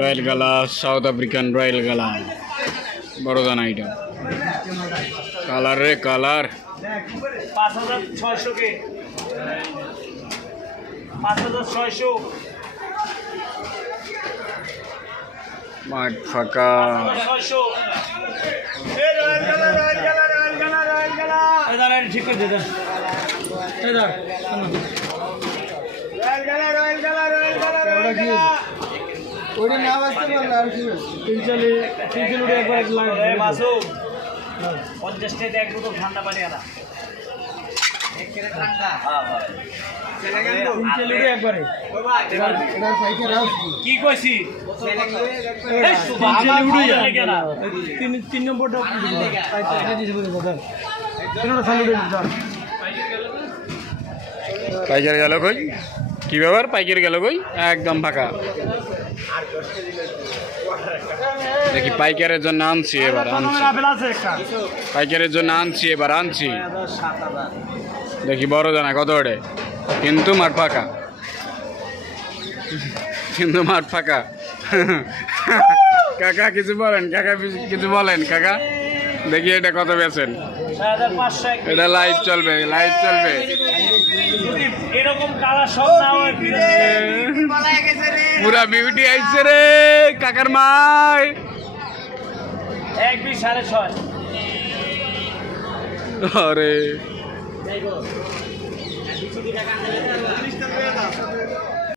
Royal গালা, south African royal গালা, বড় দানা এটা। কালার রে কালার। 5600 কে 5600 মাঠ ফাঁকা। 600 এই রয়্যাল গালা রয়্যাল গালা রয়্যাল গালা রয়্যাল গালা এই দাঁড়ান ঠিক করে দে দেন এই দাঁড় রয়্যাল গালা রয়্যাল গালা রয়্যাল গালা ওটা কি ওটা না বাজতে পারলে আর কি 340 উঠে একবার লাগে এ মাসু 50 টাকা এক বোতল ঠান্ডা পানি আনা এক কেজি ঠান্ডা হ্যাঁ হ্যাঁ চলে গেল 340 উঠে একবারে এটা সাইকেল রাখ কি কইছি এই সুবহানাল্লাহ উঠে যায় না তিন নম্বরটা এটা দিছে বলে দাদা তিনটা চালু করে দাও পাইকার গেল কই? কি ব্যাপার, পাইকার গেল কই? একদম ফাঁকা। দেখি পাইকারের জন্য আনছি, এবার আনছি পাইকারের জন্য আনছি, এবার আনছি। দেখি বড় জানা কত ওঠে, কিন্তু মাঠ ফাঁকা, কিন্তু মাঠ ফাঁকা। কাকা কিছু বলেন, কাকা কিছু বলেন কাকা। দেখি এটা কত বেচেন, এটা লাইভ চলবে, লাইভ চলবে। এরকম কালার সব না হয় পুরা বিউটি আইছে রে কাকার মাই। 1 20 6.5 আরে